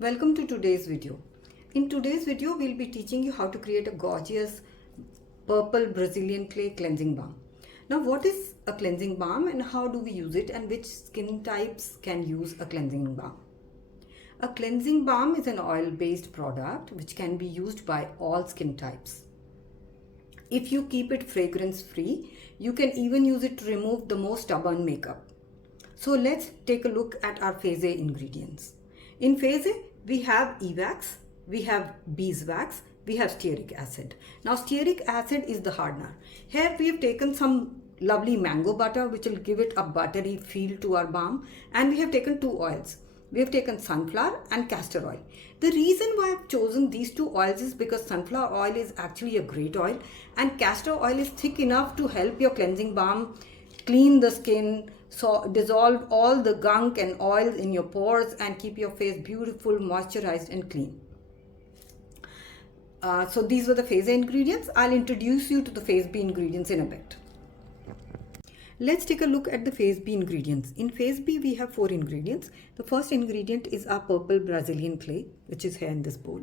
Welcome to today's video. In today's video, we'll be teaching you how to create a gorgeous purple Brazilian clay cleansing balm. Now, what is a cleansing balm and how do we use it, and which skin types can use a cleansing balm? A cleansing balm is an oil-based product which can be used by all skin types. If you keep it fragrance-free, you can even use it to remove the most stubborn makeup. So let's take a look at our phase A ingredients. In phase A, we have E-wax, we have beeswax, we have stearic acid. Now stearic acid is the hardener. Here we have taken some lovely mango butter which will give it a buttery feel to our balm, and we have taken two oils. We have taken sunflower and castor oil. The reason why I've chosen these two oils is because sunflower oil is actually a great oil and castor oil is thick enough to help your cleansing balm clean the skin, so dissolve all the gunk and oil in your pores and keep your face beautiful, moisturized and clean. So these were the phase A ingredients. I'll introduce you to the phase B ingredients in a bit. Let's take a look at the phase B ingredients. In phase B, we have 4 ingredients. The first ingredient is our purple Brazilian clay, which is here in this bowl.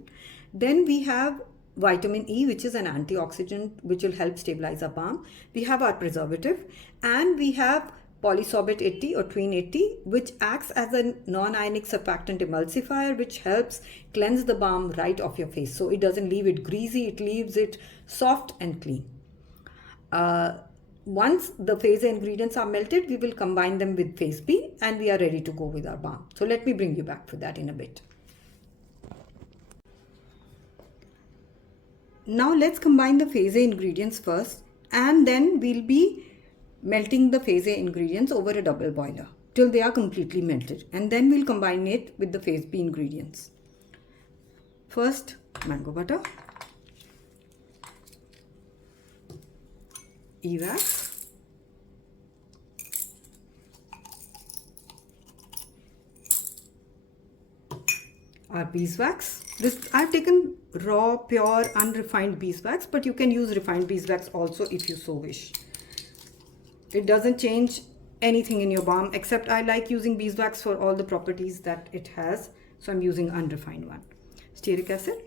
Then we have vitamin E, which is an antioxidant which will help stabilize our balm. We have our preservative, and we have polysorbate 80 or tween 80, which acts as a non-ionic surfactant emulsifier which helps cleanse the balm right off your face. So it doesn't leave it greasy, it leaves it soft and clean. Once the phase A ingredients are melted, we will combine them with phase B and we are ready to go with our balm. So let me bring you back for that in a bit. Now let's combine the phase A ingredients first, and then we'll be melting the phase A ingredients over a double boiler till they are completely melted, and then we'll combine it with the phase B ingredients. First, mango butter, E-wax, our beeswax. This I've taken raw, pure, unrefined beeswax, but you can use refined beeswax also if you so wish. It doesn't change anything in your balm, except I like using beeswax for all the properties that it has, so I'm using unrefined one. Stearic acid,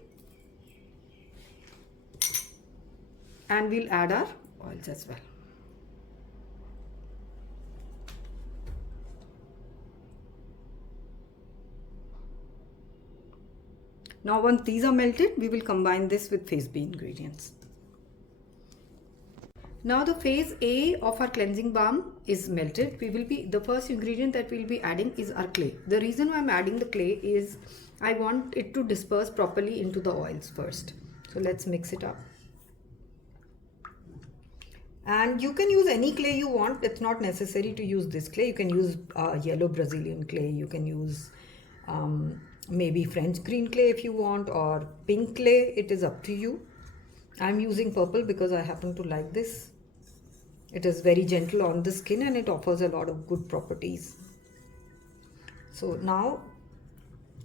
and we'll add our oils as well. Now once these are melted, we will combine this with phase B ingredients. Now the phase A of our cleansing balm is melted. The first ingredient that we'll be adding is our clay. The reason why I'm adding the clay is I want it to disperse properly into the oils first. So let's mix it up. And you can use any clay you want. It's not necessary to use this clay. You can use yellow Brazilian clay. You can use maybe French green clay if you want, or pink clay. It is up to you. I'm using purple because I happen to like this. It is very gentle on the skin and it offers a lot of good properties. So now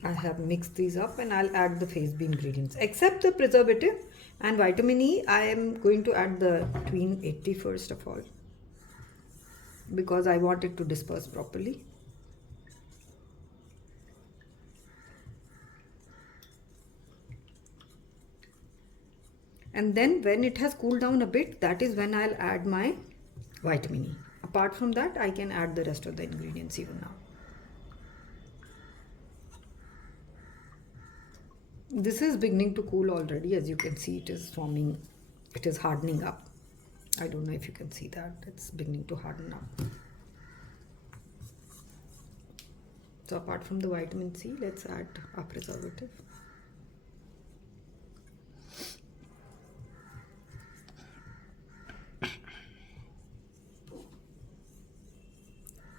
I have mixed these up and I'll add the phase B ingredients. Except the preservative and vitamin E, I am going to add the tween 80 first of all, because I want it to disperse properly. And then when it has cooled down a bit, that is when I'll add my vitamin E. Apart from that, I can add the rest of the ingredients even now. This is beginning to cool already. As you can see, it is forming, it is hardening up. I don't know if you can see that. It's beginning to harden up. So apart from the vitamin C, let's add our preservative.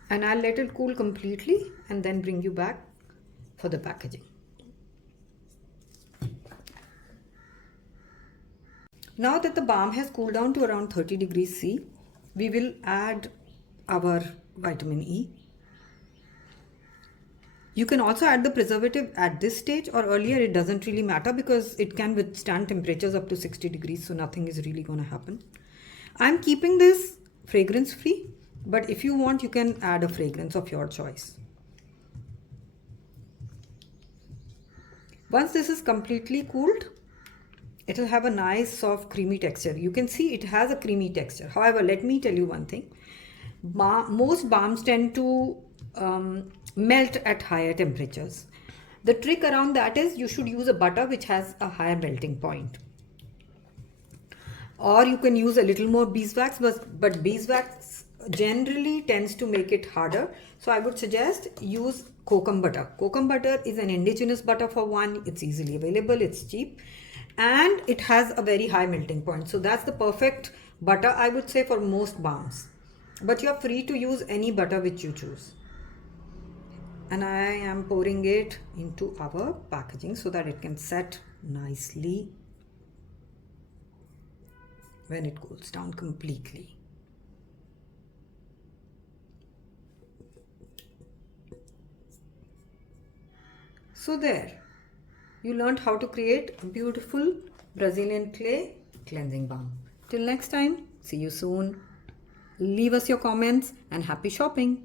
And I'll let it cool completely and then bring you back for the packaging. Now that the balm has cooled down to around 30 degrees C, we will add our vitamin E. You can also add the preservative at this stage or earlier. It doesn't really matter because it can withstand temperatures up to 60 degrees, so nothing is really going to happen. I'm keeping this fragrance free, but if you want, you can add a fragrance of your choice. Once this is completely cooled, it will have a nice soft creamy texture. You can see it has a creamy texture. However, let me tell you one thing. Most balms tend to melt at higher temperatures. The trick around that is you should use a butter which has a higher melting point. Or you can use a little more beeswax, but beeswax generally tends to make it harder. So I would suggest use kokum butter. Kokum butter is an indigenous butter for one. It's easily available, it's cheap, and it has a very high melting point. So that's the perfect butter, I would say, for most balms. But you're free to use any butter which you choose. And I am pouring it into our packaging so that it can set nicely when it cools down completely. So there, you learned how to create a beautiful Brazilian clay cleansing balm. Till next time, see you soon. Leave us your comments and happy shopping.